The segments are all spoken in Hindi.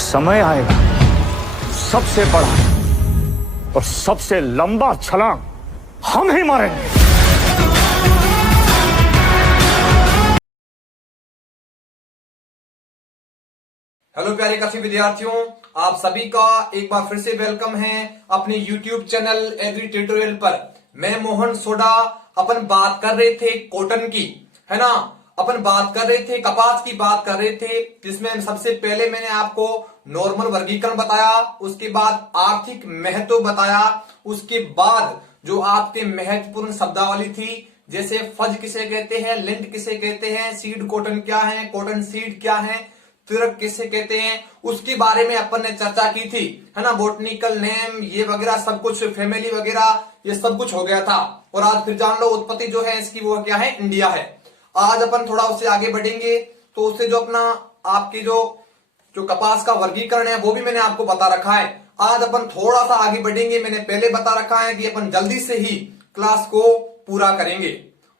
समय आएगा, सबसे बड़ा और सबसे लंबा छलांग हम ही मारेंगे। हेलो प्यारे कृषि विद्यार्थियों, आप सभी का एक बार फिर से वेलकम है अपने YouTube चैनल एग्री ट्यूटोरियल पर। मैं मोहन सोडा। अपन बात कर रहे थे कॉटन की, है ना। अपन बात कर रहे थे कपास की, बात कर रहे थे, जिसमें सबसे पहले मैंने आपको नॉर्मल वर्गीकरण बताया, उसके बाद आर्थिक महत्व बताया, उसके बाद जो आपके महत्वपूर्ण शब्दावली थी, जैसे फज किसे कहते हैं, लिंट किसे कहते हैं, सीड कॉटन क्या है, कॉटन सीड क्या है, तिरक किसे कहते हैं, उसके बारे में अपन ने चर्चा की थी, है ना। बोटनिकल नेम ये वगैरह सब कुछ, फैमिली वगैरह ये सब कुछ हो गया था। और आज फिर जान लो उत्पत्ति जो है इसकी वो क्या है, इंडिया है। आज अपन थोड़ा उससे आगे बढ़ेंगे, तो उससे जो अपना आपकी जो कपास का वर्गीकरण है वो भी मैंने आपको बता रखा है। आज अपन थोड़ा सा आगे बढ़ेंगे। मैंने पहले बता रखा है कि अपन जल्दी से ही क्लास को पूरा करेंगे।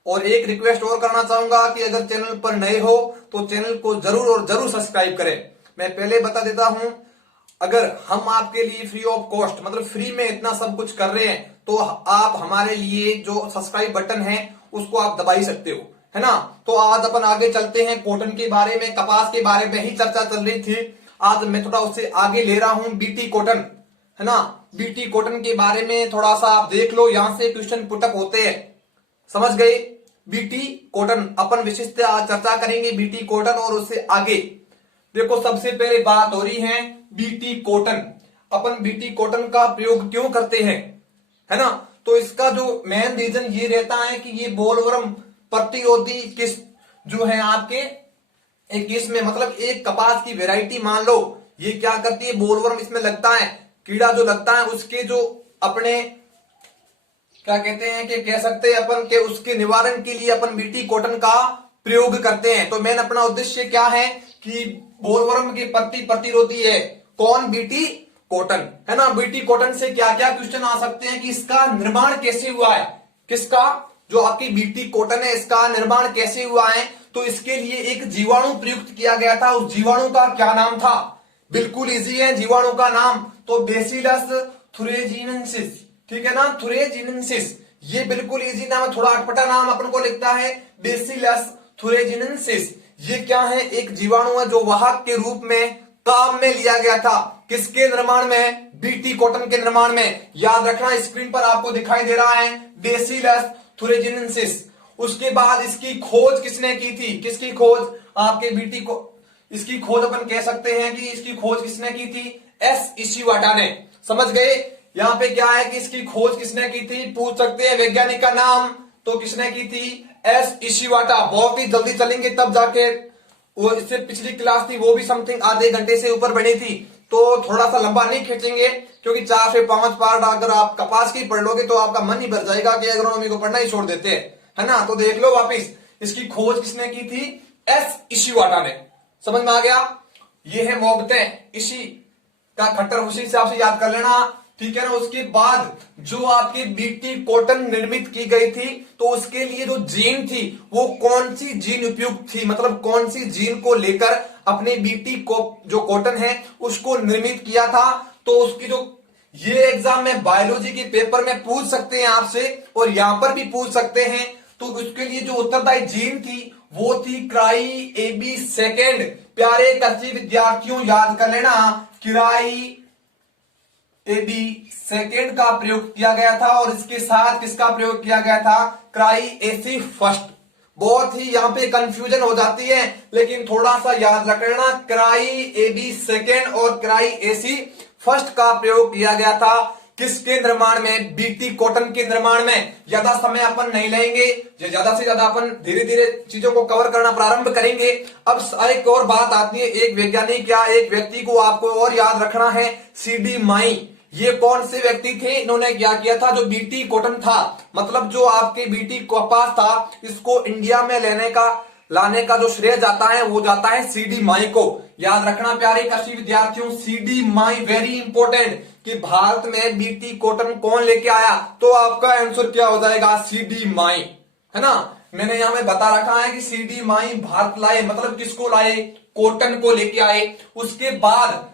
और एक रिक्वेस्ट और करना चाहूंगा कि अगर चैनल पर नए हो तो चैनल को जरूर और जरूर सब्सक्राइब करें। मैं पहले बता देता हूं, अगर हम आपके लिए फ्री ऑफ कॉस्ट, मतलब फ्री में इतना सब कुछ कर रहे हैं, तो आप हमारे लिए जो सब्सक्राइब बटन है उसको आप दबा ही सकते हो, है ना। तो आज अपन आगे चलते हैं। कॉटन के बारे में, कपास के बारे में ही चर्चा चल रही थी, आज मैं थोड़ा उससे आगे ले रहा हूं बीटी कॉटन, है ना। बीटी कॉटन के बारे में थोड़ा सा आप देख लो, यहां से क्वेश्चन पुटअप होते हैं, समझ गए। बीटी कॉटन अपन विशिष्ट आज चर्चा करेंगे, बीटी कॉटन। और उससे आगे देखो, सबसे पहले बात हो रही है बीटी कॉटन। अपन बीटी कॉटन का प्रयोग क्यों करते हैं, है ना। तो इसका जो मेन रीजन ये रहता है कि ये बोलवर्म प्रतिरोधी किस्म जो है आपके एक किस्म में, मतलब एक कपास की वेराइटी मान लो, ये क्या करती है, बोलवर्म इसमें लगता है, कीड़ा जो लगता है उसके जो अपने क्या कहते हैं कि कह सकते हैं अपन के उसके निवारण के लिए अपन बीटी कॉटन का प्रयोग करते हैं। तो मेन अपना उद्देश्य क्या है कि बोलवर्म के प्रति प्रतिरोधी है कौन, बीटी कॉटन, है ना। बीटी कॉटन से क्या क्या क्वेश्चन आ सकते हैं कि इसका निर्माण कैसे हुआ है, किसका, जो आपकी बीटी कॉटन है इसका निर्माण कैसे हुआ है। तो इसके लिए एक जीवाणु प्रयुक्त किया गया था, उस जीवाणु का क्या नाम था, बिल्कुल इजी है जीवाणु का नाम, तो बेसिलस थुरेजिनेंसिस, ठीक है ना, थुरेजिनेंसिस। ये बिल्कुल इजी नाम है, थोड़ा अटपटा नाम अपन को लिखता है, बेसिलस थुरेजिनेंसिस। ये क्या है, एक जीवाणु है जो वाहक के रूप में काम में लिया गया था, किसके निर्माण में, बीटी कॉटन के निर्माण में। याद रखना, स्क्रीन पर आपको दिखाई दे रहा है बेसिलस थुरेजिनेंसिस। उसके बाद इसकी खोज किसने की थी, किसकी खोज, आपके बीटी को, इसकी खोज अपन कह सकते हैं कि इसकी खोज किसने की थी, एस इशिवाटा ने, समझ गए। यहां पे क्या है कि इसकी खोज किसने की थी, पूछ सकते हैं वैज्ञानिक का नाम, तो किसने की थी, एस इशिवाटा। बहुत ही जल्दी चलेंगे तब जाके, वो इससे पिछली क्लास थी वो भी समथिंग आधे घंटे से ऊपर बनी थी, तो थोड़ा सा लंबा नहीं खींचेंगे, क्योंकि 4 से 5 पार्ट अगर आप कपास की पढ़ लोगे तो आपका मन ही भर जाएगा कि एग्रोनॉमी को पढ़ना ही छोड़ देते हैं, है ना। तो देख लो वापिस, इसकी खोज किसने की थी, एस इशिवाटा ने, समझ में आ गया। ये है मोहब्बते इसी का खट्टर, उसी हिसाब से याद कर लेना, ठीक है ना। उसके बाद जो आपकी बीटी कॉटन निर्मित की गई थी, तो उसके लिए जो जीन थी वो कौन सी जीन उपयुक्त थी, मतलब कौन सी जीन को लेकर अपने बीटी को जो कॉटन है उसको निर्मित किया था। तो उसकी जो ये एग्जाम में बायोलॉजी के पेपर में पूछ सकते हैं आपसे, और यहां पर भी पूछ सकते हैं। तो उसके लिए जो उत्तरदायी जीन थी वो थी क्राई एबी सेकेंड। प्यारे कृषि विद्यार्थियों याद कर लेना, क्राई एबी सेकेंड का प्रयोग किया गया था, और इसके साथ किसका प्रयोग किया गया था, क्राई एसी फर्स्ट। बहुत ही यहां पे कंफ्यूजन हो जाती है, लेकिन थोड़ा सा याद रखना, क्राई एबी सेकेंड और क्राई एसी फर्स्ट का प्रयोग किया गया था किसके निर्माण में, बीटी कॉटन के निर्माण में। ज्यादा समय अपन नहीं लेंगे, ज्यादा से ज्यादा अपन धीरे धीरे चीजों को कवर करना प्रारंभ करेंगे। अब एक और बात आती है, एक वैज्ञानिक या एक व्यक्ति को आपको और याद रखना है, सीडी माई। ये कौन से व्यक्ति थे, इन्होंने क्या किया था, जो बीटी कॉटन था, मतलब जो आपके बीटी कपास था, इसको इंडिया में लाने का जो श्रेय जाता है वो जाता है सीडी माई को। याद रखना प्यारे कृषि विद्यार्थियों, सीडी माई वेरी इंपॉर्टेंट, कि भारत में बीटी कॉटन कौन लेके आया, तो आपका आंसर क्या हो जाएगा, सीडी माई, है ना। मैंने यहां में बता रखा है कि सीडी माई भारत लाए, मतलब किसको लाए, कॉटन को लेके आए। उसके बाद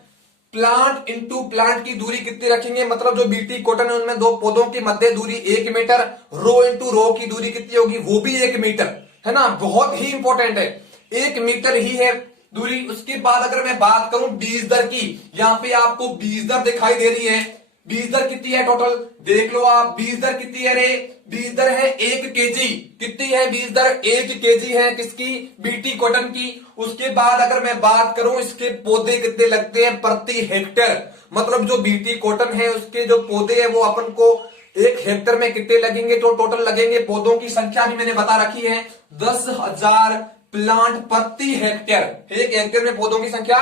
प्लांट इनटू प्लांट की दूरी कितनी रखेंगे, मतलब जो बीटी कॉटन है उनमें दो पौधों की मध्य दूरी 1 मीटर, रो इनटू रो की दूरी कितनी होगी, वो भी 1 मीटर, है ना, बहुत ही इंपॉर्टेंट है, 1 मीटर ही है दूरी। उसके बाद अगर मैं बात करूं बीज दर की, यहां पे आपको बीज दर दिखाई दे रही है, बीज दर कितनी है टोटल, देख लो आप, बीज दर कितनी है रे, बीज दर है 1 केजी, कितनी है बीज दर, 1 केजी है, किसकी, बीटी कॉटन की। उसके बाद अगर मैं बात करूं इसके पौधे कितने लगते हैं प्रति हेक्टेयर, मतलब जो बीटी कॉटन है उसके जो पौधे हैं वो अपन को 1 हेक्टेयर में कितने लगेंगे, तो टोटल लगेंगे, पौधों की संख्या भी मैंने बता रखी है, 10,000 प्लांट प्रति हेक्टेयर, 1 हेक्टेयर में पौधों की संख्या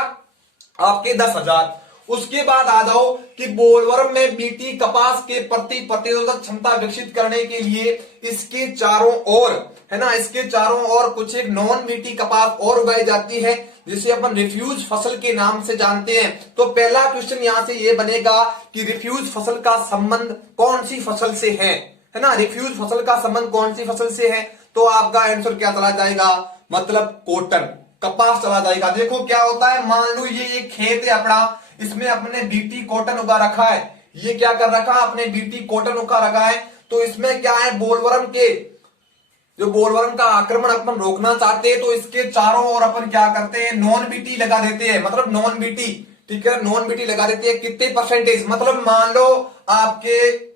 आपके 10,000। उसके बाद आ जाओ कि बोलवर्म में बीटी कपास के प्रति प्रतिरोधक क्षमता विकसित करने के लिए इसके चारों ओर, है ना, इसके चारों ओर कुछ एक नॉन बीटी कपास और उगाई जाती है जिसे अपन रिफ्यूज फसल के नाम से जानते हैं। तो पहला क्वेश्चन यहां से ये बनेगा कि रिफ्यूज फसल का संबंध कौन सी फसल से है ना, रिफ्यूज फसल का संबंध कौन सी फसल से है, तो आपका आंसर क्या चला जाएगा, मतलब कॉटन, कपास चला जाएगा। देखो क्या होता है, मान लो ये एक खेत है अपना, इसमें अपने बीटी कॉटन उगा रखा है, ये क्या कर रखा है, अपने बीटी कॉटन उगा रखा है, तो इसमें क्या है, बोलवर्म के जो बोलवर्म का आक्रमण अपन रोकना चाहते हैं तो इसके चारों ओर अपन क्या करते हैं, नॉन बीटी लगा देते हैं, मतलब नॉन बीटी, ठीक है, नॉन बीटी लगा देते हैं, कितने परसेंटेज, मतलब मान लो आपके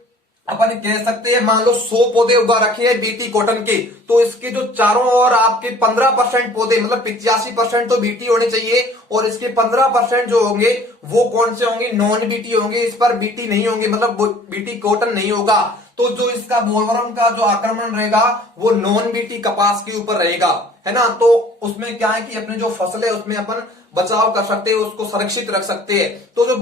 अपन कह सकते हैं, मान लो 100 पौधे उगा रखे हैं बीटी कॉटन के, तो इसके जो चारों ओर आपके 15% पौधे, मतलब 85% तो बीटी होने चाहिए, और इसके 15% जो होंगे वो कौन से होंगे, नॉन बीटी होंगे, इस पर बीटी नहीं होंगे, मतलब बीटी कॉटन नहीं होगा। तो जो इसका बोलवर्म का जो आक्रमण रहेगा वो नॉन बीटी कपास के ऊपर रहेगा, है ना। तो उसमें क्या है कि अपने जो फसल है उसमें अपन बचाव कर सकते हैं, उसको सुरक्षित रख सकते हैं। तो जो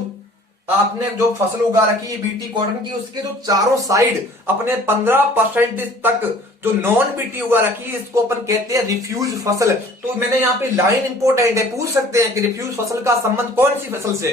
आपने जो फसल उगा रखी है बीटी कॉटन की, उसके जो चारों साइड अपने 15% तक जो नॉन बीटी उगा रखी है, इसको अपन कहते हैं रिफ्यूज फसल। तो मैंने यहाँ पे लाइन इंपोर्टेंट है, पूछ सकते हैं कि रिफ्यूज फसल का संबंध कौन सी फसल से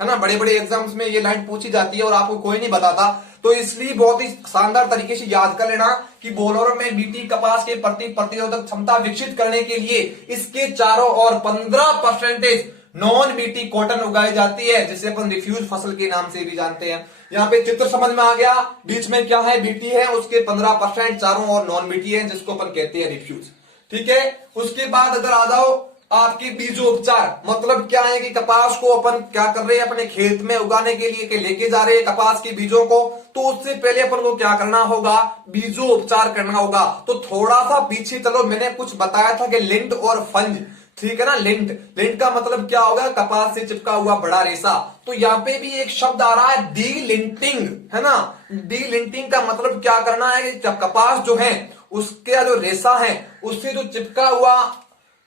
है ना, बड़े बड़े एग्जाम्स में ये लाइन पूछी जाती है और आपको कोई नहीं बताता, तो इसलिए बहुत ही शानदार तरीके से याद कर लेना कि बोलवर्म में बीटी कपास के प्रति प्रतिरोधक क्षमता विकसित करने के लिए इसके चारों ओर 15% नॉन बीटी कॉटन उगाई जाती है, जिसे अपन रिफ्यूज फसल के नाम से भी जानते हैं। यहाँ पे चित्र समझ में आ गया, बीच में क्या है, बीटी है, उसके 15% चारों ओर नॉन बीटी है, जिसको अपन कहते हैं रिफ्यूज, ठीक है। उसके बाद अगर आ जाओ आपकी बीजोपचार, मतलब क्या है कि कपास को अपन क्या कर रहे हैं, अपने खेत में उगाने के लिए लेके जा रहे हैं कपास के बीजों को, तो उससे पहले अपन को क्या करना होगा, बीजोपचार करना होगा। तो थोड़ा सा पीछे चलो, मैंने कुछ बताया था कि लिंट और फंज, ठीक है ना, लिंट का मतलब क्या होगा, कपास से चिपका हुआ बड़ा रेशा। तो यहाँ पे भी एक शब्द आ रहा है डी लिंटिंग, है ना, डी लिंटिंग का मतलब क्या करना है कि कपास जो है उसके जो रेशा है उससे जो चिपका हुआ,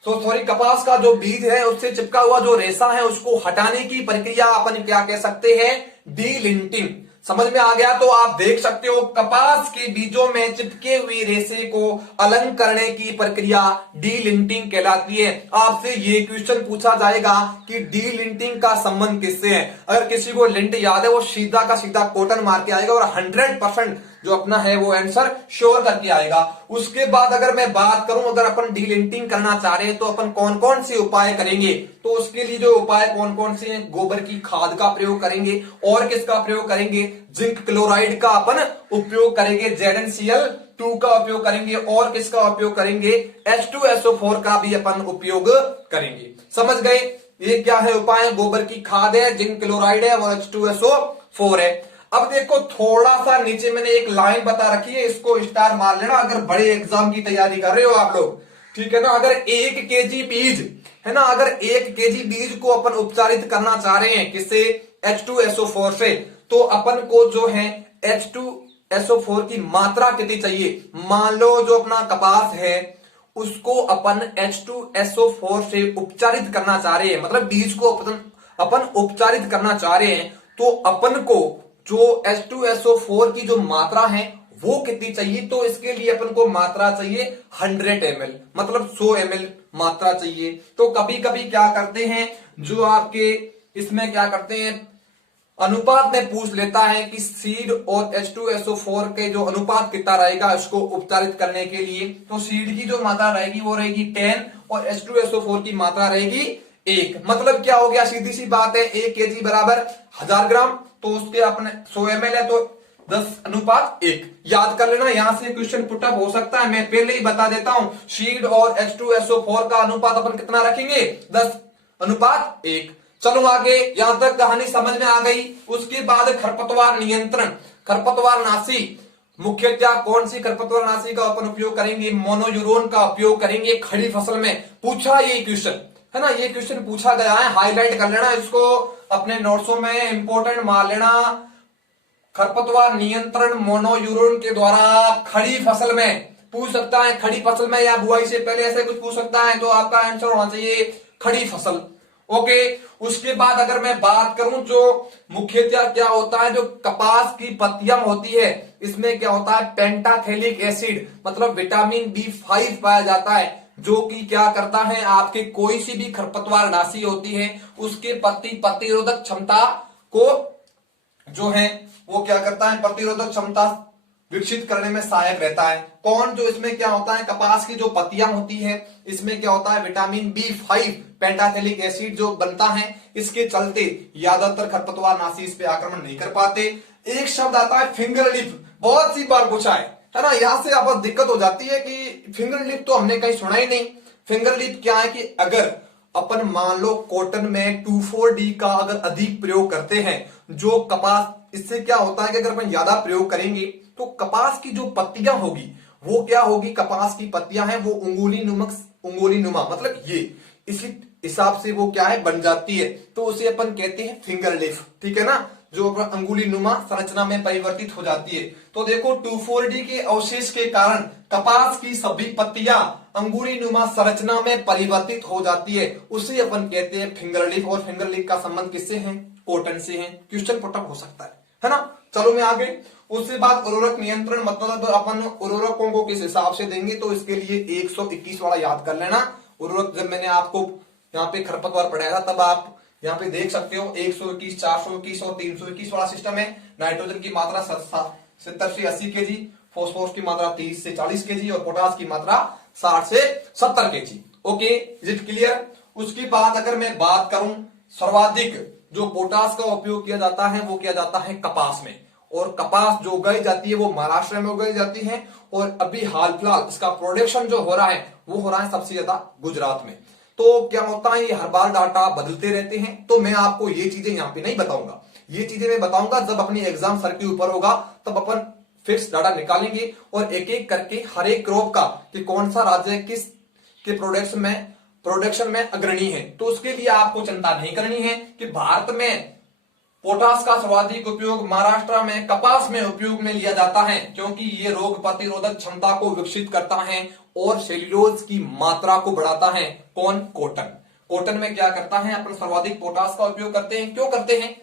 कपास का जो बीज है उससे चिपका हुआ जो रेशा है उसको हटाने की प्रक्रिया अपन क्या कह सकते हैं, डी लिंटिंग। समझ में आ गया। तो आप देख सकते हो कपास के बीजों में चिपके हुए रेशे को अलग करने की प्रक्रिया डी लिंटिंग कहलाती है। आपसे ये क्वेश्चन पूछा जाएगा कि डी लिंटिंग का संबंध किससे है। अगर किसी को लिंट याद है वो सीधा का सीधा कॉटन मार के आएगा और 100% जो अपना है वो आंसर श्योर करके आएगा। उसके बाद अगर मैं बात करूं, अगर अपन डी लिंटिंग करना चाह रहे हैं तो अपन कौन कौन से उपाय करेंगे, तो उसके लिए जो उपाय कौन कौन से हैं, गोबर की खाद का प्रयोग करेंगे और किसका प्रयोग करेंगे, जिंक क्लोराइड का अपन उपयोग करेंगे, ZnCl2 का उपयोग करेंगे और किसका उपयोग करेंगे, H2SO4 का भी अपन उपयोग करेंगे। समझ गए, ये क्या है उपाय, गोबर की खाद है, जिंक क्लोराइड है और H2SO4 है। अब देखो थोड़ा सा नीचे मैंने एक लाइन बता रखी है, इसको स्टार मार लेना अगर बड़े एग्जाम की तैयारी कर रहे हो आप लोग, ठीक है ना। अगर 1 केजी बीज है ना, अगर 1 केजी बीज को अपन उपचारित करना चाह रहे हैं किससे, H2SO4 से, तो अपन को जो है H2SO4 की मात्रा कितनी चाहिए। मान लो जो अपना कपास है उसको अपन H2SO4 से उपचारित करना चाह रहे हैं, मतलब बीज को अपन उपचारित करना चाह रहे हैं, तो अपन को जो H2SO4 की जो मात्रा है वो कितनी चाहिए, तो इसके लिए अपन को मात्रा चाहिए 100 ml, मतलब 100 ml मात्रा चाहिए। तो कभी कभी क्या करते हैं, जो आपके इसमें क्या करते हैं, अनुपात में पूछ लेता है कि सीड और H2SO4 के जो अनुपात कितना रहेगा इसको उपचारित करने के लिए। तो सीड की जो मात्रा रहेगी वो रहेगी 10 और H2SO4 की मात्रा रहेगी 1। मतलब क्या हो गया, सीधी सी बात है, 1 kg बराबर 1000 ग्राम, तो उसके अपने 100 ml है तो 10:1। याद कर लेना, यहां से क्वेश्चन पुटअप हो सकता है। मैं पहले ही बता देता हूं, सीड और H2SO4 का अनुपात अपन कितना रखेंगे, 10:1। चलो आगे, यहां तक कहानी समझ में आ गई। उसके बाद खरपतवार नियंत्रण, खरपतवार नाशी मुख्यतः कौन सी खरपतवार नाशी का अपन उपयोग करेंगे, मोनोयूरोन का उपयोग करेंगे खड़ी फसल में। पूछा ये क्वेश्चन है ना, ये क्वेश्चन पूछा गया है, हाईलाइट कर लेना इसको, अपने नोट्सों में इंपोर्टेंट मान लेना। खरपतवार नियंत्रण मोनोयूरोन के द्वारा खड़ी फसल में पूछ सकता है, खड़ी फसल में या बुआई से पहले ऐसे कुछ पूछ सकता है, तो आपका आंसर होना चाहिए खड़ी फसल। ओके, उसके बाद अगर मैं बात करूं, जो मुख्यतः क्या होता है, जो कपास की पत्तियां होती है, इसमें क्या होता है, पेंटाथेलिक एसिड मतलब विटामिन B5 पाया जाता है, जो कि क्या करता है, आपके कोई सी भी खरपतवार नाशी होती है उसके प्रतिरोधक क्षमता को जो है वो क्या करता है, प्रतिरोधक क्षमता विकसित करने में सहायक रहता है। कौन, जो इसमें क्या होता है, कपास की जो पत्तियां होती है इसमें क्या होता है, विटामिन B5 पेंटाथेलिक एसिड जो बनता है, इसके चलते ज्यादातर खरपतवार नाशी इस पे आक्रमण नहीं कर पाते। एक शब्द आता है फिंगर लिप, बहुत सी बार पूछा है ना, यहां से आप दिक्कत हो जाती है कि फिंगर लिप तो हमने कहीं सुना ही नहीं। फिंगर लिप क्या है कि अगर अपन मान लो कॉटन में 2,4-D का अगर अधिक प्रयोग करते हैं, जो कपास, इससे क्या होता है कि अगर अपन ज्यादा प्रयोग करेंगे तो कपास की जो पत्तियां होगी वो क्या होगी, कपास की पत्तियां हैं वो उंगुली नुमा मतलब ये इसी हिसाब से वो क्या है, बन जाती है, तो उसे अपन कहते हैं फिंगर लिप। ठीक है ना, जो अपना अंगुली नुमा संरचना में परिवर्तित हो जाती है। तो देखो 2,4-D के अवशेष के कारण कपास की सभी पत्तियां अंगुली नुमा संरचना में परिवर्तित हो जाती है, उसे अपन कहते हैं फिंगर लिप। और फिंगर लिप का संबंध किससे है, कॉटन से है। क्वेश्चन पुटअप हो सकता है ना। चलो मैं आगे, उसके बाद उर्वरक नियंत्रण मतलब अपन उर्वरकों को किस हिसाब से देंगे, तो इसके लिए 121 वाला याद कर लेना। उर्वरक जब मैंने आपको यहाँ पे खरपतवार पढ़ाया था तब आप यहाँ पे देख सकते हो 121, 421 और 321 वाला सिस्टम है। नाइट्रोजन की मात्रा 70 से 80 kg, फॉस्फोरस की मात्रा 30 से 40 kg और पोटास की मात्रा 60 से 70 kg। Okay, is it clear. उसके बाद अगर मैं बात करूं, सर्वाधिक जो पोटास का उपयोग किया जाता है वो किया जाता है कपास में, और कपास जो उगाई जाती है वो महाराष्ट्र में उगाई जाती है, और अभी हाल फिलहाल इसका प्रोडक्शन जो हो रहा है वो हो रहा है सबसे ज्यादा गुजरात में। तो क्या होता है, ये हर बार डाटा बदलते रहते हैं, तो मैं आपको ये चीजें यहाँ पे नहीं बताऊंगा, ये चीजें मैं बताऊंगा जब अपनी एग्जाम सर के ऊपर होगा, तब अपन फिक्स डाटा निकालेंगे और एक एक करके हर एक क्रॉप का कि कौन सा राज्य किस के प्रोडक्शन में अग्रणी है। तो उसके लिए आपको चिंता नहीं करनी है कि भारत में पोटास का सर्वाधिक उपयोग महाराष्ट्र में कपास में उपयोग में लिया जाता है, क्योंकि ये रोग प्रतिरोधक क्षमता को विकसित करता है और सेल्यूलोज की मात्रा को बढ़ाता है। कौन, कॉटन। कॉटन में क्या करता है, अपन सर्वाधिक पोटास का उपयोग करते हैं। क्यों करते हैं,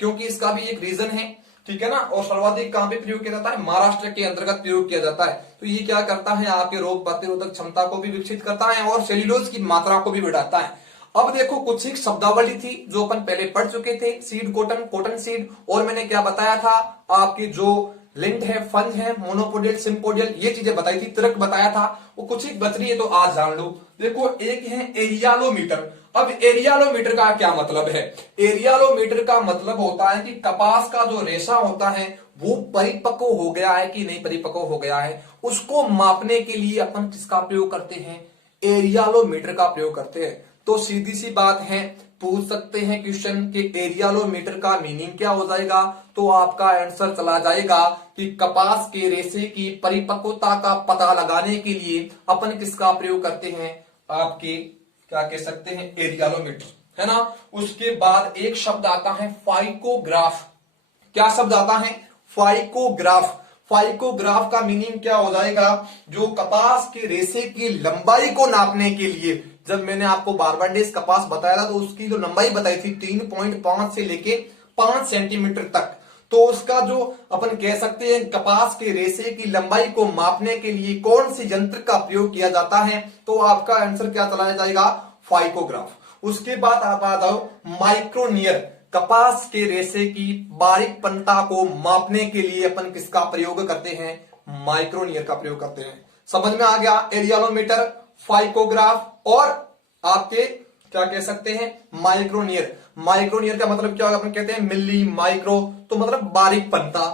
क्योंकि इसका भी एक रीजन है, ठीक है ना। और सर्वाधिक कहां पे प्रयोग किया जाता है, महाराष्ट्र के अंतर्गत प्रयोग किया जाता है। तो ये क्या करता है, आपके रोग प्रतिरोधक क्षमता को भी विकसित करता है और सेल्यूलोज की मात्रा को भी बढ़ाता है। अब देखो कुछ एक शब्दावली थी जो अपन पहले पढ़ चुके थे, सीड कॉटन, कॉटन सीड, और मैंने क्या बताया था, आपकी जो लिंट है, फंज है, मोनोपोडियल, सिम्पोडियल, ये चीजें बताई थी, तिरक बताया था। वो कुछ एक बच रही है तो आज जान लो। देखो एक है एरियालोमीटर। अब एरियालोमीटर का क्या मतलब है, एरियालोमीटर का मतलब होता है कि कपास का जो रेशा होता है वो परिपक्व हो गया है कि नहीं परिपक्व हो गया है, उसको मापने के लिए अपन किसका प्रयोग करते हैं, एरियालोमीटर का प्रयोग करते हैं। तो सीधी सी बात है, पूछ सकते हैं क्वेश्चन कि एरियालोमीटर का मीनिंग क्या हो जाएगा, तो आपका आंसर चला जाएगा कि कपास के रेशे की परिपक्वता का पता लगाने के लिए अपन किसका प्रयोग करते हैं, आपके क्या कह सकते हैं, एरियालोमीटर, है ना। उसके बाद एक शब्द आता है फाइकोग्राफ। क्या शब्द आता है, फाइकोग्राफ। फाइकोग्राफ का मीनिंग क्या हो जाएगा, जो कपास के रेशे की लंबाई को नापने के लिए, जब मैंने आपको बारबाडेज कपास बताया था तो उसकी जो लंबाई बताई थी 3.5 से लेके 5 सेंटीमीटर तक, तो उसका जो अपन कह सकते हैं कपास के रेशे की लंबाई को मापने के लिए कौन सी यंत्र का प्रयोग किया जाता है, तो आपका आंसर क्या चला जाएगा, फाइकोग्राफ। उसके बाद आप आ जाओ माइक्रोनियर। कपास के रेशे की बारीकपनता को मापने के लिए अपन किसका प्रयोग करते हैं, माइक्रोनियर का प्रयोग करते हैं। समझ में आ गया, एरियालोमीटर, फाइकोग्राफ और आपके क्या कह सकते हैं, माइक्रोनियर। माइक्रोनियर का मतलब क्या होगा, अपन कहते हैं मिली, माइक्रो, तो मतलब बारीक पन्ता।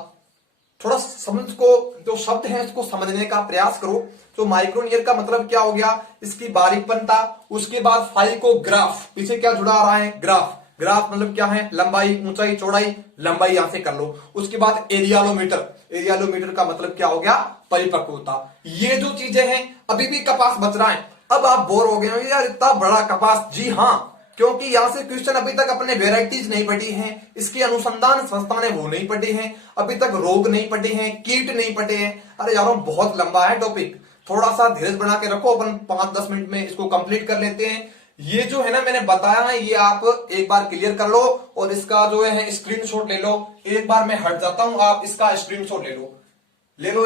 थोड़ा समझ को, जो शब्द है उसको समझने का प्रयास करो। तो माइक्रोनियर का मतलब क्या हो गया, इसकी बारीकपनता। उसके बाद फाइकोग्राफ, पीछे क्या जुड़ा आ रहा है, ग्राफ। ग्राफ मतलब क्या है, लंबाई, ऊंचाई, चौड़ाई, लंबाई यहां से कर लो। उसके बाद एरियालोमीटर, एरियालोमीटर का मतलब क्या हो गया, परिपक्वता। ये जो चीजें हैं, अभी भी कपास बच रहा है। अब आप बोर हो गए हो यार इतना बड़ा कपास, जी हाँ, क्योंकि यहां से क्वेश्चन अभी तक अपने वेराइटीज नहीं पढ़ी हैं, इसकी अनुसंधान संस्था ने वो नहीं पढ़ी हैं, अभी तक रोग नहीं पढ़े हैं, कीट नहीं पढ़े हैं। अरे यारों बहुत लंबा है टॉपिक, थोड़ा सा धीरज बना के रखो, अपन 5-10 मिनट में इसको कंप्लीट कर लेते हैं। ये जो है ना मैंने बताया है, ये आप एक बार क्लियर कर लो और इसका जो है स्क्रीनशॉट ले लो। एक बार मैं हट जाता हूं, आप इसका स्क्रीनशॉट ले लो,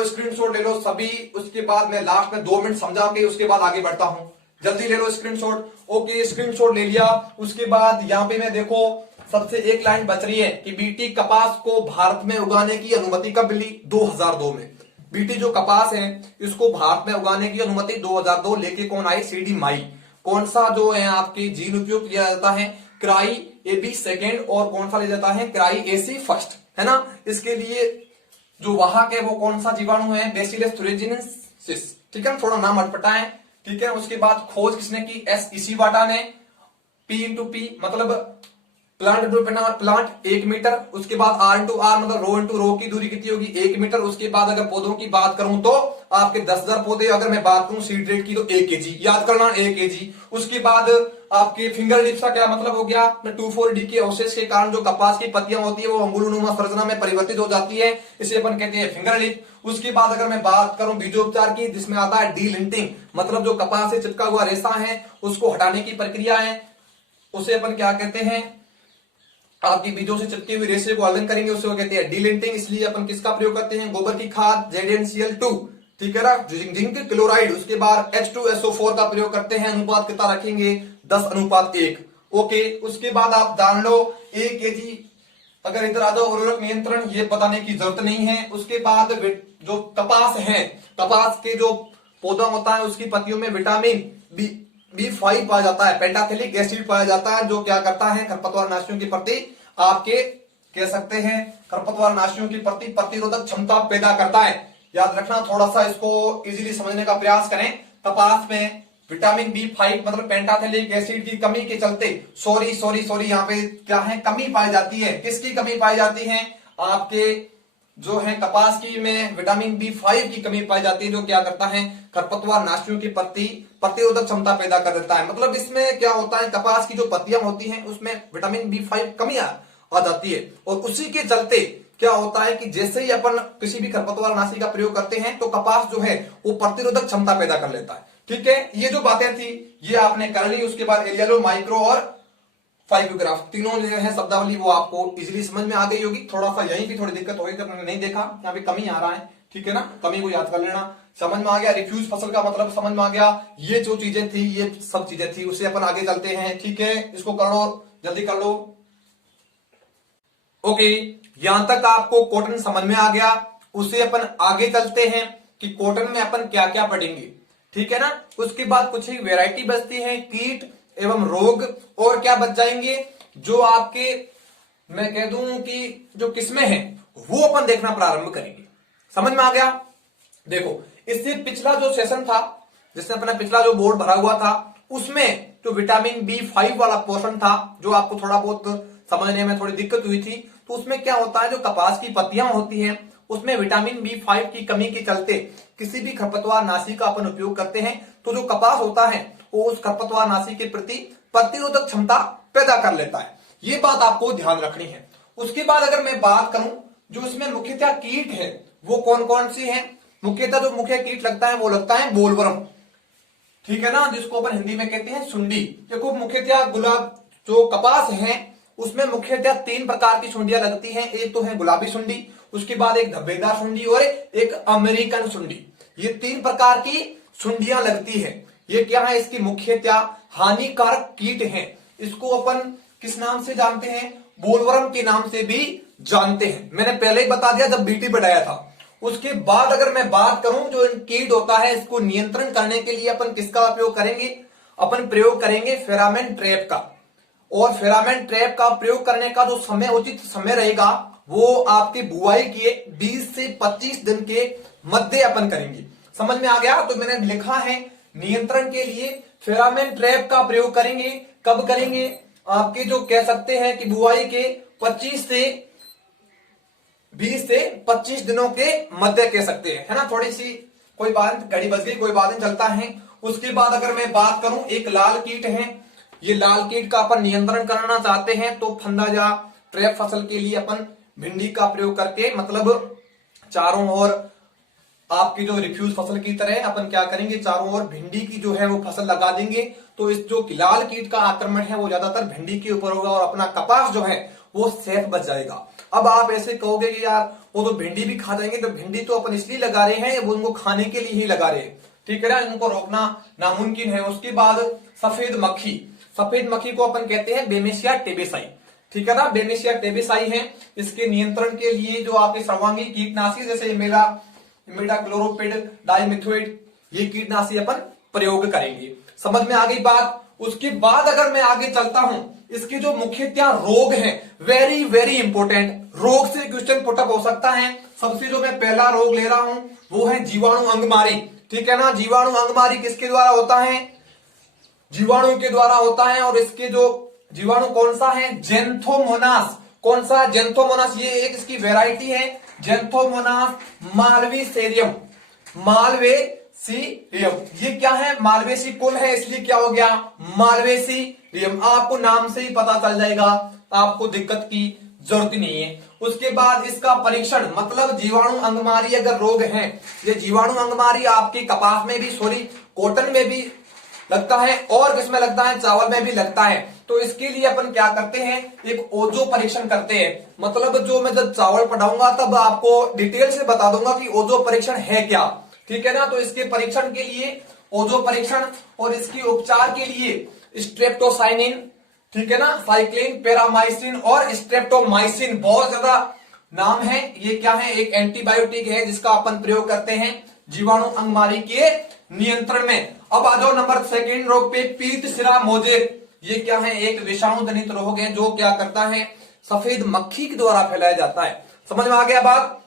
स्क्रीनशॉट ले लो सभी। उसके बाद मैं लास्ट में 2 मिनट समझा के उसके बाद आगे बढ़ता हूं, जल्दी ले लो स्क्रीनशॉट। ओके, स्क्रीनशॉट ले लिया। उसके बाद यहां पे मैं देखो सबसे एक लाइन बच रही है कि बीटी कपास को भारत में उगाने की अनुमति कब मिली, 2002 में। बीटी जो कपास है इसको भारत में उगाने की अनुमति 2002 लेके कौन आए, सीडी माई। कौन सा जो है आपके जीन उपयोग किया जाता है, क्राई AB सेकेंड, और कौन सा ले जाता है, क्राई AC फर्स्ट, है ना। इसके लिए जो वाहक है वो कौन सा जीवाणु है, बेसिलस thuringiensis, ठीक है, थोड़ा नाम अटपटा है, ठीक है। उसके बाद खोज किसने की, S इशिबाटा ने। P मतलब प्लांट टू प्लांट 1 मीटर। उसके बाद R मतलब रो की दूरी कितनी होगी, 1 मीटर। उसके बाद अगर पौधों की बात करूं तो आपके 10,000 पौधे, अगर मैं बात करूं सीड रेट की तो 1 kg, याद करना 1 kg। उसके बाद आपके फिंगर लिप्स का क्या मतलब हो गया, 2,4-D के अवशेष के कारण जो कपास की पत्तियां होती है वो अंगुलनुमा संरचना में परिवर्तित हो जाती है, इसे अपन कहते हैं फिंगर लिप। उसके बाद अगर मैं बात करूं बीजोपचार की, जिसमें आता है डीलिंटिंग, मतलब जो कपास से चिपका हुआ रेशा है उसको हटाने की प्रक्रिया है, उसे अपन क्या कहते हैं, आपकी बीजों से चिपके हुए रेशे को अलग करेंगे, उसे वो कहते हैं डीलिंटिंग। इसलिए अपन किसका प्रयोग करते हैं, गोबर की खाद ZnCl2, ठीक है ना, जिंक क्लोराइड। उसके बाद H2SO4 का प्रयोग करते हैं, अनुपात कितना रखेंगे, 10:1। ओके, उसके बाद आप जान लो 1 kg। अगर इधर आ जाओ, उर्वरक नियंत्रण ये बताने की जरूरत नहीं है। उसके बाद जो कपास है, कपास के जो पौधा होता है उसकी पत्तियों में विटामिन B5 पाया जाता है, पेंटाथेलिक एसिड पाया जाता है, जो क्या करता है, खरपतवार नाशियों के प्रति आपके कह सकते हैं, खरपतवार नाशियों की प्रति प्रतिरोधक क्षमता पैदा करता है। याद रखना, थोड़ा सा इसको इजीली समझने का प्रयास करें। कपास में विटामिन B5 मतलब पेंटाथेलिक एसिड की कमी के चलते, सॉरी यहाँ पे क्या है, कमी पाई जाती है। किसकी कमी पाई जाती है, आपके जो है कपास की में विटामिन B5 की कमी पाई जाती है, जो क्या करता है, खरपतवार नाशियों की प्रति प्रतिरोधक क्षमता पैदा कर देता है। मतलब इसमें क्या होता है, कपास की जो पत्तियां होती हैं उसमें विटामिन B5 कमी आ जाती है, और उसी के चलते क्या होता है कि जैसे ही अपन किसी भी खरपतवार नाशी का प्रयोग करते हैं तो कपास जो है वो प्रतिरोधक क्षमता पैदा कर लेता है। ठीक है, ये जो बातें थी ये आपने कर ली। उसके बाद एरियालो, माइक्रो और फाइकोग्राफ, तीनों जो है शब्दावली वो आपको इजीली समझ में आ गई होगी। थोड़ा सा यहीं की थोड़ी दिक्कत होगी, नहीं देखा यहाँ पे कमी आ रहा है, ठीक है ना, कमी को याद कर लेना। समझ में आ गया, रिफ्यूज फसल का मतलब समझ में आ गया। ये जो चीजें थी ये सब चीजें थी, उससे अपन आगे चलते हैं। ठीक है, इसको कर लो, जल्दी कर लो। ओके, यहां तक आपको कॉटन समझ में आ गया। उससे अपन आगे चलते हैं कि कॉटन में अपन क्या क्या पढ़ेंगे, ठीक है ना। उसके बाद कुछ ही वेराइटी बचती है, कीट एवं रोग, और क्या बच जाएंगे, जो आपके मैं कह दूं कि जो किस्में हैं वो अपन देखना प्रारंभ करेंगे। समझ में आ गया। देखो, इससे पिछला जो सेशन था, जिसने अपना पिछला जो बोर्ड भरा हुआ था, उसमें जो विटामिन B5 वाला पोर्शन था, जो आपको थोड़ा बहुत समझने में थोड़ी दिक्कत हुई थी, तो उसमें क्या होता है, जो कपास की पत्तियां होती हैं उसमें विटामिन B5 की कमी के चलते किसी भी खरपतवार नाशी का अपन उपयोग करते हैं, तो जो कपास होता है वो उस खरपतवार नाशी के प्रति प्रतिरोधक क्षमता पैदा कर लेता है। ये बात आपको ध्यान रखनी है। उसके बाद अगर मैं बात करूं, जो इसमें मुख्यतः कीट है वो कौन कौन सी है, मुख्यतः जो मुख्य कीट लगता है वो लगता है बोलवर्म, ठीक है ना, जिसको अपन हिंदी में कहते हैं सुंडी। देखो, मुख्यतः गुलाब जो कपास है उसमें मुख्यतः 3 प्रकार की सुंडियां लगती हैं। एक तो है गुलाबी सुंडी, उसके बाद एक धब्बेदार सुंडी और एक अमेरिकन सुंडी। ये 3 प्रकार की सुंडियां लगती है। ये क्या है, इसकी मुख्यतः हानिकारक कीट हैं। इसको अपन किस नाम से जानते हैं, बोलवर्म के नाम से भी जानते हैं। मैंने पहले ही बता दिया जब बीटी बढ़ाया था। उसके बाद अगर मैं बात करूं, जो कीट होता है इसको नियंत्रण करने के लिए अपन किसका उपयोग करेंगे, अपन प्रयोग करेंगे फेरामेन ट्रैप का। और फेरामेन ट्रैप का प्रयोग करने का जो समय, उचित समय रहेगा वो आपके बुआई के 20 से 25 दिन के मध्य अपन करेंगे। समझ में आ गया? तो मैंने लिखा है नियंत्रण के लिए फेरामेन ट्रैप का प्रयोग करेंगे। कब करेंगे? आपके जो कह सकते हैं कि बुआई के 20 से 25 दिनों के मध्य कह सकते हैं, है ना। थोड़ी सी कोई बात, घड़ी बज गई, कोई बात नहीं, चलता है। उसके बाद अगर मैं बात करूं, एक लाल कीट है, ये लाल कीट का अपन नियंत्रण करना चाहते हैं तो फंदा या ट्रैप फसल के लिए अपन भिंडी का प्रयोग करके, मतलब चारों ओर आपकी जो रिफ्यूज फसल की तरह अपन क्या करेंगे, चारों ओर भिंडी की जो है वो फसल लगा देंगे। तो इस जो लाल कीट का आक्रमण है वो ज्यादातर भिंडी के ऊपर होगा और अपना कपास जो है वो सेफ बच जाएगा। अब आप ऐसे कहोगे कि यार वो तो भिंडी भी खा जाएंगे, तो भिंडी तो अपन इसलिए लगा रहे हैं, वो उनको खाने के लिए ही लगा रहे हैं, ठीक है ना, इनको रोकना नामुमकिन है। उसके बाद सफेद मक्खी, सफेद मक्खी को अपन कहते हैं बेमेसिया टेबेसाई, ठीक है ना, बेमेसिया टेबेसाई है। इसके नियंत्रण के लिए जो आपके सर्वांगी कीटनाशी जैसे इमिडाक्लोप्रिड, डाइमिथोएट, ये कीटनाशी अपन प्रयोग करेंगे। समझ में आ गई बात? उसके बाद अगर मैं आगे चलता हूं, इसके जो मुख्यतः रोग हैं, वेरी वेरी इंपॉर्टेंट, रोग से क्वेश्चन पुटअप हो सकता है। सबसे जो मैं पहला रोग ले रहा हूं वो है जीवाणु अंगमारी, ठीक है ना। जीवाणु अंगमारी किसके द्वारा होता है? जीवाणु के द्वारा होता है। और इसके जो जीवाणु कौन सा है? जेंथोमोनास। कौन सा? जेंथोमोनास। ये एक इसकी वेराइटी है, जेंथोमोनास मालवेसेरियम, मालवेसीरियम। ये क्या है? मालवेसी कुल है, इसलिए क्या हो गया? मालवेसीरियम। आपको नाम से ही पता चल जाएगा, आपको दिक्कत की जरूरत नहीं है। उसके बाद इसका परीक्षण, मतलब जीवाणु अंगमारी अगर रोग है, ये जीवाणु अंगमारी आपके कपास में भी, सॉरी कॉटन में भी लगता है और किसमें लगता है? चावल में भी लगता है। तो इसके लिए अपन क्या करते हैं? एक ओजो परीक्षण करते हैं। मतलब जो मैं जब चावल पढ़ाऊंगा तब आपको डिटेल से बता दूंगा कि ओजो परीक्षण है क्या, ठीक है ना। तो इसके परीक्षण के लिए ओजो परीक्षण और इसके उपचार के लिए स्ट्रेप्टोसाइनिन, ठीक है ना, साइक्लिन, पेरामाइसिन और स्ट्रेप्टोमाइसिन, बहुत ज्यादा नाम है। ये क्या है? एक एंटीबायोटिक है जिसका अपन प्रयोग करते हैं जीवाणु अंगमारी के नियंत्रण में। अब आ जाओ नंबर सेकंड रोग पे, पीत सिरा मोजेक। ये क्या है? एक विषाणु जनित रोग है जो क्या करता है? सफेद मक्खी के द्वारा फैलाया जाता है। समझ में आ गया बात?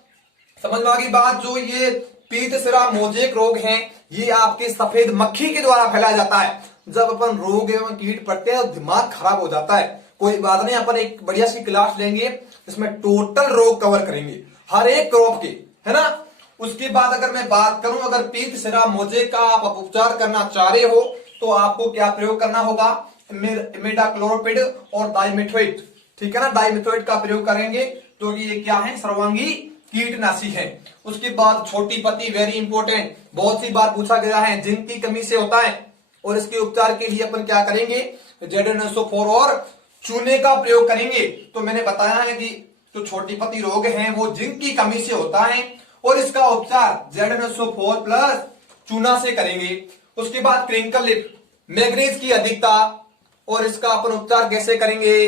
समझ में आ गई बात? जो ये पीत सिरा मोजेक रोग है ये आपके सफेद मक्खी के द्वारा फैलाया जाता है। जब अपन रोग एवं कीट पड़ते हैं तो दिमाग खराब हो जाता है। कोई बात नहीं, अपन एक बढ़िया सी क्लास लेंगे जिसमें टोटल रोग कवर करेंगे हर एक क्रॉप के, है ना। उसके बाद अगर मैं बात करूं, अगर पीत सिरा मोजेक का आप उपचार करना चाह रहे हो तो आपको क्या प्रयोग करना होगा? इमिडाक्लोप्रिड और डाइमिथोएट, ठीक है ना, डाइमिथोएट का प्रयोग करेंगे तो ये क्या है? सर्वांगी कीटनाशी है। उसके बाद छोटी पत्ती, वेरी इंपॉर्टेंट, बहुत सी बार पूछा गया है, जिंक की कमी से होता है और इसके उपचार के लिए अपन क्या करेंगे? ZnSO4 और चूने का प्रयोग करेंगे। तो मैंने बताया है कि जो छोटी पत्ती रोग है वो जिंक की कमी से होता है और इसका उपचार ZnSO4 प्लस चूना से करेंगे। उसके बाद क्रिंकल लिप, मैग्नीज की अधिकता, और इसका अपन उपचार कैसे करेंगे?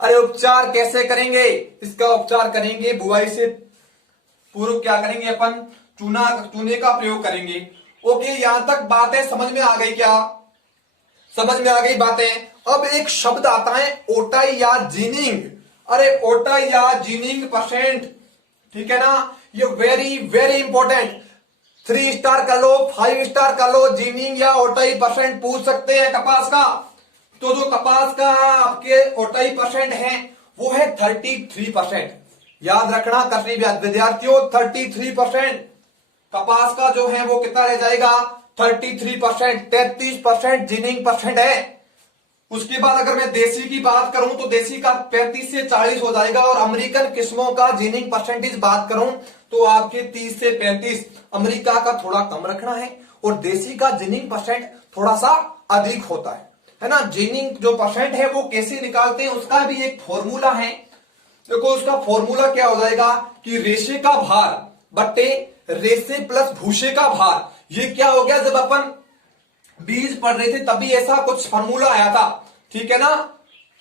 अरे उपचार कैसे करेंगे? इसका उपचार करेंगे बुआई से पूर्व क्या करेंगे अपन? चूने का प्रयोग करेंगे। ओके, यहां तक बातें समझ में आ गई क्या? समझ में आ गई बातें। अब एक शब्द आता है ओटाइयाजीनिंग। अरे ओटाइयाजीनिंग परसेंट, ठीक है ना, ये वेरी वेरी इंपॉर्टेंट। 3 स्टार कर लो, 5 स्टार कर लो, जीनिंग या ओटाई परसेंट पूछ सकते हैं कपास का। तो जो कपास का आपके ओटाई परसेंट है वो है 33%। याद रखना कृषि विद्यार्थियों, 33%। कपास का जो है वो कितना रह जाएगा? 33%, 33% जीनिंग परसेंट है। उसके बाद अगर मैं देसी की बात करूं तो देसी का 35 से 40 हो जाएगा और अमेरिकन किस्मों का जीनिंग परसेंटेज बात करूं तो आपके 30 से 35। अमेरिका का थोड़ा कम रखना है और देसी का जीनिंग परसेंट थोड़ा सा अधिक होता है ना। जीनिंग जो परसेंट है वो कैसे निकालते हैं उसका भी एक फॉर्मूला है। देखो उसका फॉर्मूला क्या हो जाएगा कि रेशे का भार बट्टे रेशे प्लस भूसे का भार। ये क्या हो गया? जब अपन बीज पढ़ रहे थे तभी ऐसा कुछ फॉर्मूला आया था, ठीक है ना,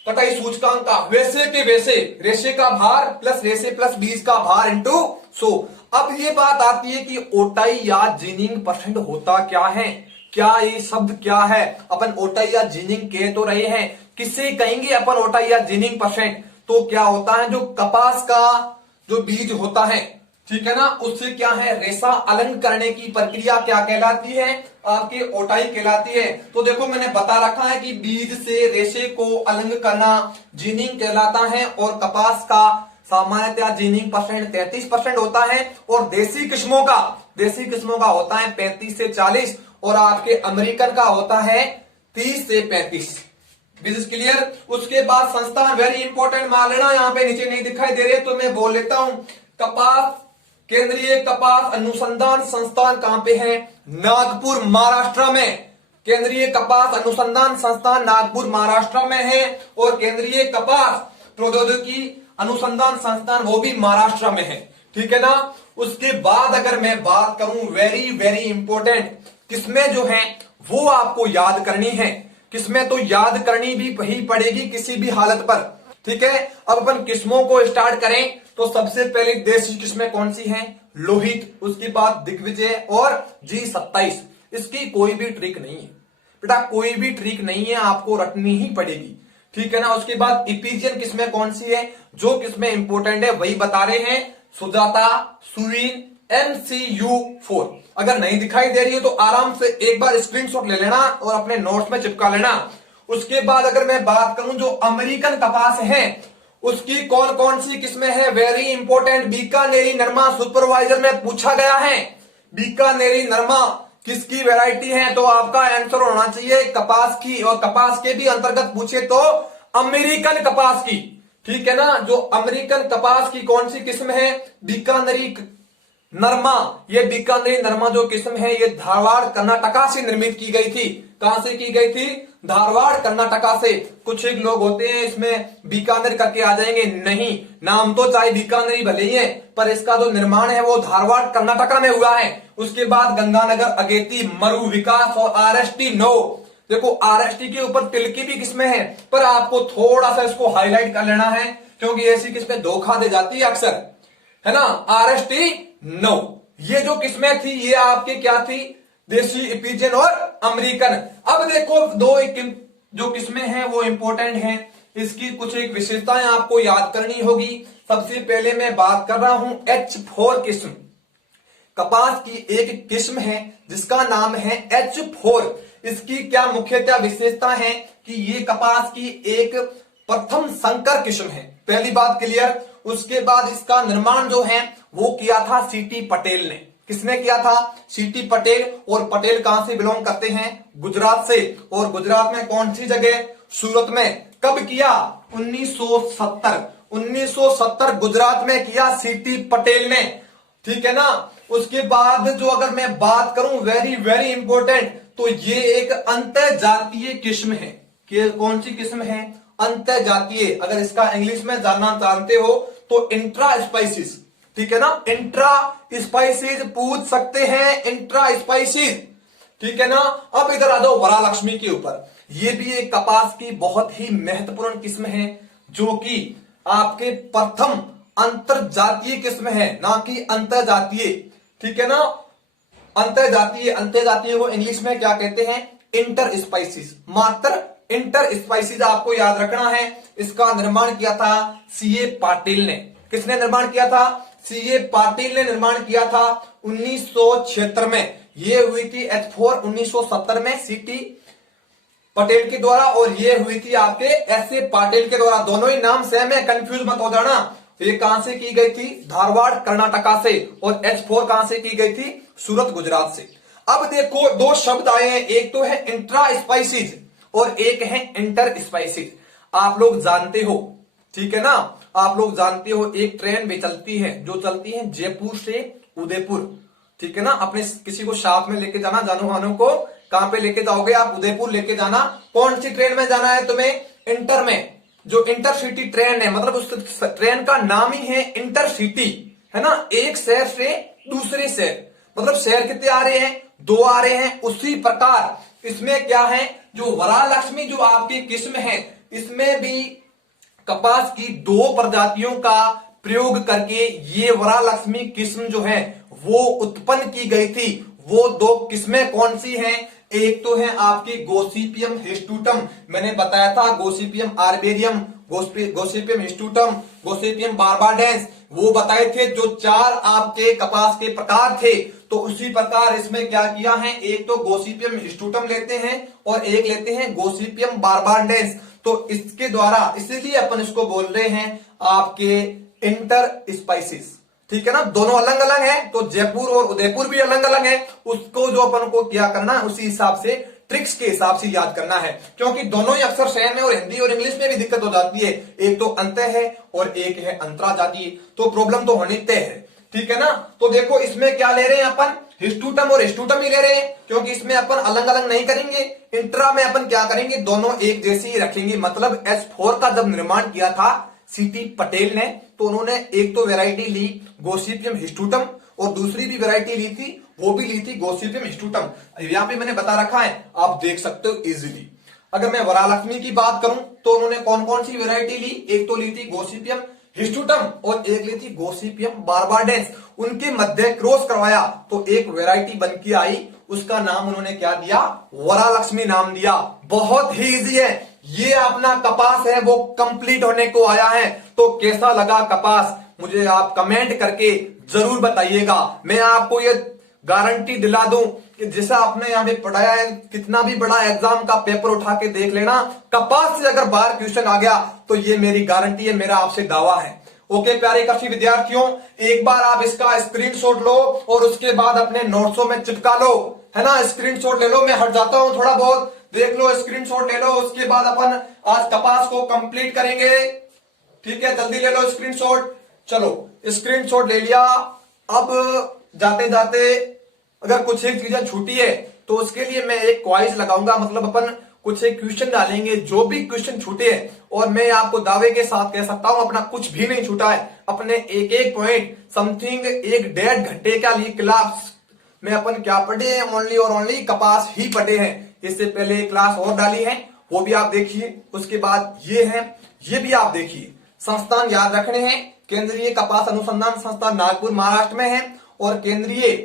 कटाई सूचकांक का, वैसे के वैसे रेशे का भार प्लस रेशे प्लस बीज का भार इंटू 100। अब ये बात आती है कि ओटाई या जीनिंग परसेंट होता क्या है? क्या ये शब्द क्या है? अपन ओटाई या जिनिंग कह तो रहे हैं, किससे कहेंगे अपन ओटाई या जिनिंग परसेंट? तो क्या होता है, जो कपास का जो बीज होता है, ठीक है ना, उससे क्या है, रेशा अलग करने की प्रक्रिया क्या कहलाती है? आपकी ओटाई कहलाती है। तो देखो मैंने बता रखा है कि बीज से रेशे को अलग करना जिनिंग कहलाता है, और कपास का सामान्यतः जिनिंग परसेंट 33% होता है, और देसी किस्मों का होता है 35 से 40, और आपके अमेरिकन का होता है 30 से 35। This is clear. उसके बाद संस्थान, वेरी इंपॉर्टेंट मान लेना, यहाँ पे नीचे नहीं दिखाई दे रहे तो मैं बोल लेता हूं। कपास, केंद्रीय कपास अनुसंधान संस्थान कहां पे है? नागपुर, महाराष्ट्र में। केंद्रीय कपास अनुसंधान संस्थान नागपुर, महाराष्ट्र में है, और केंद्रीय कपास प्रौद्योगिकी अनुसंधान संस्थान वो भी महाराष्ट्र में है, ठीक है ना। उसके बाद अगर मैं बात करूं, वेरी वेरी इंपॉर्टेंट, किसमें जो है वो आपको याद करनी है, किस्में तो याद करनी भी ही पड़ेगी किसी भी हालत पर, ठीक है। अब अपन किस्मों को स्टार्ट करें तो सबसे पहले देशी किस्में कौन सी हैं? लोहित, उसके बाद दिग्विजय और G27। इसकी कोई भी ट्रिक नहीं है बेटा, कोई भी ट्रिक नहीं है, आपको रटनी ही पड़ेगी, ठीक है ना। उसके बाद इपीजियन किस्में कौन सी है? जो किस्में इंपोर्टेंट है वही बता रहे हैं, सुजाता, सुवीन, MCU4। अगर नहीं दिखाई दे रही है तो आराम से एक बार स्क्रीनशॉट ले लेना और अपने नोट्स में चिपका लेना। उसके बाद अगर मैं बात करूं जो अमेरिकन कपास है उसकी कौन कौन सी किस्में हैं, वेरी इंपॉर्टेंट, बीकानेरी नरमा, सुपरवाइजर में पूछा गया है। बीकानेरी नरमा किसकी वैरायटी है? तो आपका आंसर होना चाहिए कपास की, और कपास के भी अंतर्गत पूछे तो अमेरिकन कपास की, ठीक है ना। जो अमेरिकन कपास की कौन सी किस्म है? बीकानेरी नरमा। ये बीकानेरी नरमा जो किस्म है ये धारवाड़ कर्नाटका से निर्मित की गई थी। कहां से की गई थी? धारवाड़ कर्नाटका से। कुछ एक लोग होते हैं इसमें बीकानेर करके आ जाएंगे, नहीं, नाम तो चाहे बीकानेरी भले ही है पर इसका जो निर्माण है वो धारवाड़ कर्नाटका में हुआ है। उसके बाद गंगानगर, अगेती, मरु, विकास और RST 9। देखो RST के ऊपर तिलकी भी किस्में हैं, पर आपको थोड़ा सा इसको हाईलाइट कर लेना है क्योंकि ऐसी किस्में धोखा दे जाती है अक्सर, है ना। RST 9 ये जो किस्में थी ये आपके क्या थी? देशी, इपीजियन और अमेरिकन। अब देखो दो जो किस्में हैं वो इंपॉर्टेंट हैं, इसकी कुछ एक विशेषताएं आपको याद करनी होगी। सबसे पहले मैं बात कर रहा हूं H4 किस्म। कपास की एक किस्म है जिसका नाम है H4। इसकी क्या मुख्यतः विशेषता है कि ये कपास की एक प्रथम संकर किस्म है, पहली बात क्लियर। उसके बाद इसका निर्माण जो है वो किया था CT पटेल ने। किसने किया था? CT पटेल। और पटेल कहां से बिलोंग करते हैं? गुजरात से। और गुजरात में कौन सी जगह? सूरत में। कब किया? 1970। 1970 गुजरात में किया CT पटेल ने, ठीक है ना। उसके बाद जो अगर मैं बात करूं वेरी वेरी इंपॉर्टेंट, तो ये एक अंतरजातीय किस्म है। कि कौन सी किस्म है? अंतरजातीय। अगर इसका इंग्लिश में जानना चाहते हो तो इंट्रा स्पाइसिस, ठीक है ना। इंट्रा स्पाइसिस पूछ सकते हैं, इंट्रा स्पाइसिस, ठीक है ना। अब इधर आ जाओ वरालक्ष्मी के ऊपर। ये भी एक कपास की बहुत ही महत्वपूर्ण किस्म है जो कि आपके प्रथम अंतरजातीय किस्म है, ना कि अंतरजातीय, ठीक है ना। अंतरजातीय को इंग्लिश में क्या कहते हैं? Inter species. मात्र इंटर स्पाइसिस आपको याद रखना है। इसका निर्माण किया था CA पाटिल ने। किसने निर्माण किया था? CA पाटिल ने निर्माण किया था 1976 में। ये हुई थी H4 1970 में CT पटेल के द्वारा, और ये हुई थी आपके SA पाटिल के द्वारा। दोनों ही नाम सेम है, कंफ्यूज मत हो जाना। ये कहां से की गई थी? धारवाड़ कर्नाटका से। और H4 कहां से की गई थी? सूरत गुजरात से। अब देखो दो शब्द आए हैं, एक तो है इंट्रा स्पाइसिस और एक है इंटर स्पाइसिस। आप लोग जानते हो, ठीक है ना, आप लोग जानते हो एक ट्रेन भी चलती है जो चलती है जयपुर से उदयपुर, ठीक है ना। अपने किसी को साथ में लेके जाना, जानू मानो को कहां पे लेके जाओगे आप? उदयपुर लेके जाना। कौन सी ट्रेन में जाना है तुम्हें? इंटर में। जो इंटरसिटी ट्रेन है, मतलब उस ट्रेन का नाम ही है इंटरसिटी, है ना। एक शहर से दूसरे शहर, मतलब शहर कितने आ रहे हैं? 2 आ रहे हैं। उसी प्रकार इसमें क्या है, जो वरालक्ष्मी जो आपकी किस्म है, इसमें भी कपास की 2 प्रजातियों का प्रयोग करके ये वरालक्ष्मी किस्म जो है वो उत्पन्न की गई थी। वो 2 किस्में कौन सी हैं? एक तो है आपकी गोसिपियम हिस्टूटम, मैंने बताया था गोसिपियम आर्बेरियम, गोसिपियम हिस्टूटम, गोसिपियम बारबाडेंस, वो बताए थे जो 4 आपके कपास के प्रकार थे। तो उसी प्रकार इसमें क्या किया है, एक तो गोसिपियम हिस्टूटम लेते हैं और एक लेते हैं गोसिपियम बारबाडेंस। तो इसके द्वारा, इसीलिए अपन इसको बोल रहे हैं आपके इंटर स्पाइसिस, ठीक है ना, दोनों अलग अलग है। तो जयपुर और उदयपुर भी अलग अलग है, उसको जो अपन को क्या करना है उसी हिसाब से, ट्रिक्स के हिसाब से याद करना है, क्योंकि दोनों ही अक्सर सेम है और हिंदी और इंग्लिश में भी दिक्कत हो जाती है। एक तो अंत्य है और एक है अंतराजातीय, तो प्रॉब्लम तो होनी तय है, ठीक है ना। तो देखो इसमें क्या ले रहे हैं अपन, हिस्टूटम और हिस्टूटम ही ले रहे हैं, क्योंकि इसमें अपन अलग अलग नहीं करेंगे। इंट्रा में अपन क्या करेंगे, दोनों एक जैसे ही रखेंगे। मतलब S4 का जब निर्माण किया था सीटी पटेल ने, तो उन्होंने एक तो वैरायटी ली गोसिपियम हिस्टूटम और दूसरी भी वैरायटी ली थी, वो भी ली थी गोसिपियम हिस्टूटम। यहां पे मैंने बता रखा है, आप देख सकते हो इजीली। अगर मैं वरालक्ष्मी की बात करूं तो उन्होंने कौन कौन सी वैरायटी ली, एक तो ली थी गोसिपियम हिस्टूटम और एक ली थी गोसिपियम बारबाडेंस। उनके मध्य क्रॉस करवाया तो एक वैरायटी बन के आई, उसका नाम उन्होंने क्या दिया, वरालक्ष्मी नाम दिया। बहुत ही इजी है। ये अपना कपास है वो कंप्लीट होने को आया है। तो कैसा लगा कपास, मुझे आप कमेंट करके जरूर बताइएगा। मैं आपको ये गारंटी दिला दूं कि जैसा आपने यहाँ पे पढ़ाया है, कितना भी बड़ा एग्जाम का पेपर उठा के देख लेना, कपास से अगर बाहर क्वेश्चन आ गया तो ये मेरी गारंटी है, मेरा आपसे दावा है। ओके प्यारे कृषि विद्यार्थियों, एक बार आप इसका स्क्रीनशॉट लो और उसके बाद अपने नोट्सों में चिपका लो, है ना। स्क्रीनशॉट ले लो, मैं हट जाता हूं थोड़ा बहुत, देख लो, स्क्रीनशॉट ले लो। उसके बाद अपन आज कपास को कंप्लीट करेंगे, ठीक है, जल्दी ले लो स्क्रीनशॉट। चलो स्क्रीनशॉट ले लिया। अब जाते जाते अगर कुछ एक चीजें छूटी है तो उसके लिए मैं एक क्वाइज लगाऊंगा, मतलब अपन कुछ एक क्वेश्चन डालेंगे, जो भी क्वेश्चन छूटे हैं। और मैं आपको दावे के साथ कह सकता हूं अपना कुछ भी नहीं छूटा है, अपने एक एक पॉइंट समथिंग 1-1.5 घंटे का लिए क्लास में अपन क्या पढ़े हैं, ओनली और ओनली कपास ही पढ़े हैं। इससे पहले क्लास और डाली है, वो भी आप देखिए। उसके बाद ये है, ये भी आप देखिए। संस्थान याद रखने हैं, केंद्रीय कपास अनुसंधान संस्थान नागपुर महाराष्ट्र में है और केंद्रीय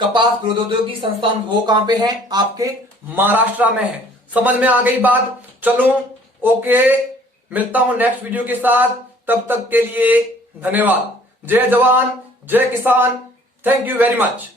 कपास प्रौद्योगिकी संस्थान वो कहां पे है, आपके महाराष्ट्र में है। समझ में आ गई बात। चलो ओके, मिलता हूं नेक्स्ट वीडियो के साथ, तब तक के लिए धन्यवाद। जय जवान जय किसान, थैंक यू वेरी मच।